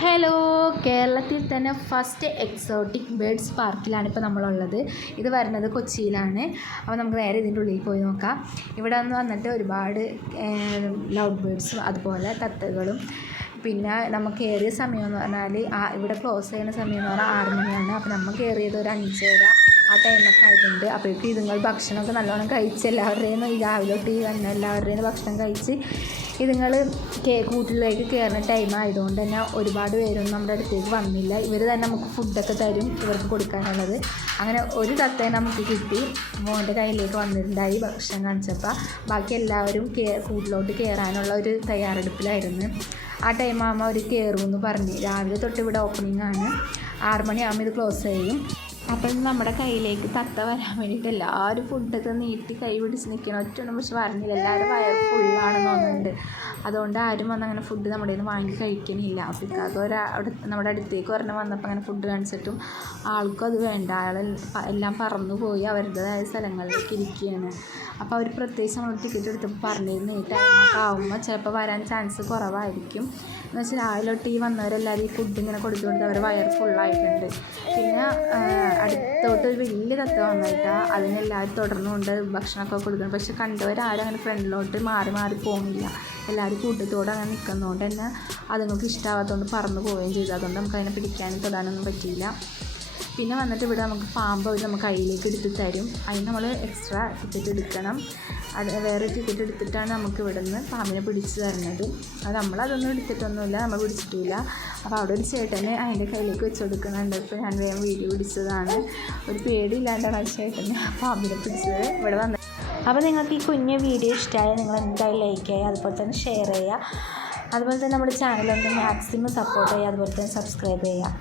Hello, കേരളത്തിൽ തന്നെ first exotic birds പാർക്കിലാണ് ഇപ്പോൾ നമ്മളുള്ളത്. ഇത് വരുന്നത് കൊച്ചിയിലാണ്. അപ്പോൾ നമുക്ക് നേരെ ഇതിൻ്റെ ഉള്ളിൽ പോയി നോക്കാം. ഇവിടെ നിന്ന് വന്നിട്ട് ഒരുപാട് ലവ് ബേർഡ്സും അതുപോലെ തത്തകളും, പിന്നെ നമുക്ക് കയറിയ സമയം എന്ന് പറഞ്ഞാൽ ഇവിടെ ക്ലോസ് ചെയ്യുന്ന സമയം എന്ന് പറഞ്ഞാൽ 6 മണിയാണ്. അപ്പോൾ നമ്മൾ കയറിയത് ഒരു 5:30 ആ ടൈമൊക്കെ ആയിട്ടുണ്ട്. അപ്പോഴേക്കും ഇതുങ്ങൾ ഭക്ഷണമൊക്കെ നല്ലോണം കഴിച്ച് എല്ലാവരുടെയും രാവിലെ തൊട്ട് വന്ന എല്ലാവരുടെയും ഭക്ഷണം കഴിച്ച് ഇതുങ്ങൾ കൂട്ടിലേക്ക് കയറുന്ന ടൈം ആയതുകൊണ്ട് തന്നെ ഒരുപാട് പേരൊന്നും നമ്മുടെ അടുത്തേക്ക് വന്നില്ല. ഇവർ തന്നെ നമുക്ക് ഫുഡൊക്കെ തരും ഇവർക്ക് കൊടുക്കാനുള്ളത്. അങ്ങനെ ഒരു തത്തയെ നമുക്ക് കിട്ടി. മോൻ്റെ കയ്യിലേക്ക് വന്നിട്ടുണ്ടായി ഭക്ഷണം കാണിച്ചപ്പോൾ. ബാക്കി എല്ലാവരും കൂട്ടിലോട്ട് കയറാനുള്ള ഒരു തയ്യാറെടുപ്പിലായിരുന്നു. ആ ടൈം ആകുമ്പോൾ അവർ കയറുമെന്ന് പറഞ്ഞ്. രാവിലെ തൊട്ട് ഇവിടെ ഓപ്പണിംഗ് ആണ്. 6 മണിയാകുമ്പോൾ ഇത് ക്ലോസ് ചെയ്യും. അപ്പം നമ്മുടെ കയ്യിലേക്ക് തത്ത വരാൻ വേണ്ടിയിട്ട് എല്ലാവരും ഫുഡൊക്കെ നീട്ടി കൈ പിടിച്ച് നിൽക്കണം. ഒറ്റൊന്നും പക്ഷെ പറഞ്ഞില്ല. എല്ലാവരും വയർ ഫുള്ളാണെന്ന് തോന്നുന്നുണ്ട്. അതുകൊണ്ട് ആരും വന്ന് അങ്ങനെ ഫുഡ് നമ്മുടെ നിന്ന് വാങ്ങി കഴിക്കണില്ല. അപ്പോൾ ഇക്കാക്ക് നമ്മുടെ അടുത്തേക്ക് വന്നപ്പോൾ അങ്ങനെ ഫുഡ് കാണിച്ചിട്ടും ആൾക്കും അത് വേണ്ട. എല്ലാം പറന്നു പോയി അവരുടേതായ സ്ഥലങ്ങളിലേക്ക് ഇരിക്കുകയാണ്. അപ്പോൾ അവർ പ്രത്യേകിച്ച് നമ്മൾ ടിക്കറ്റ് എടുത്തപ്പോൾ പറഞ്ഞിരുന്നു ഈ ടൈമൊക്കെ ആകുമ്പോൾ ചിലപ്പോൾ വരാൻ ചാൻസ് കുറവായിരിക്കും. എന്ന് വെച്ചാൽ രാവിലെ തൊട്ട് വന്നവരെല്ലാവരും ഈ ഫുഡ് ഇങ്ങനെ കൊടുത്തുകൊണ്ട് അവർ വയർ ഫുള്ളായിട്ടുണ്ട്. പിന്നെ അടുത്തോട്ട് ഒരു വലിയ തത്ത വന്നിട്ടാണ് അതിനെല്ലാവരും തുടർന്നുകൊണ്ട് ഭക്ഷണമൊക്കെ കൊടുക്കണം. പക്ഷെ കണ്ടവരാരും അങ്ങനെ ഫ്രണ്ടിലോട്ട് മാറി പോകുന്നില്ല. എല്ലാവരും കൂട്ടത്തോടെ അങ്ങനെ നിൽക്കുന്നതുകൊണ്ട് തന്നെ അതുങ്ങൾക്ക് ഇഷ്ടമാകാത്തതുകൊണ്ട് പറന്നു പോവുകയും ചെയ്തു. അതുകൊണ്ട് നമുക്ക് അതിനെ പിടിക്കാനും തൊടാനൊന്നും പറ്റിയില്ല. പിന്നെ വന്നിട്ട് ഇവിടെ നമുക്ക് പാമ്പ് അവർ നമുക്ക് കയ്യിലേക്ക് എടുത്ത് തരും. അതിന് നമ്മൾ എക്സ്ട്രാ ടിക്കറ്റ് എടുക്കണം. അത് വേറെ ടിക്കറ്റ് എടുത്തിട്ടാണ് നമുക്ക് ഇവിടെ നിന്ന് പാമ്പിനെ പിടിച്ച് തരുന്നത്. അത് നമ്മളതൊന്നും എടുത്തിട്ടൊന്നുമില്ല, നമ്മൾ പിടിച്ചിട്ടില്ല. അപ്പോൾ അവിടെ ഒരു ചേട്ടന് അതിൻ്റെ കയ്യിലേക്ക് വെച്ച് കൊടുക്കുന്നുണ്ട്. ഇപ്പോൾ ഞാൻ വേഗം വീഡിയോ പിടിച്ചതാണ്. ഒരു പേടിയില്ലാണ്ടാണ് ആ ചേട്ടന് പാമ്പിനെ പിടിച്ചത്. ഇവിടെ വന്ന് അപ്പോൾ നിങ്ങൾക്ക് ഈ കുഞ്ഞ് വീഡിയോ ഇഷ്ടമായാൽ നിങ്ങൾ എന്തായാലും ലൈക്ക് ചെയ്യുക, അതുപോലെ തന്നെ ഷെയർ ചെയ്യുക, അതുപോലെ തന്നെ നമ്മുടെ ചാനലൊന്ന് മാക്സിമം സപ്പോർട്ട് ചെയ്യുക, അതുപോലെ തന്നെ സബ്സ്ക്രൈബ് ചെയ്യുക.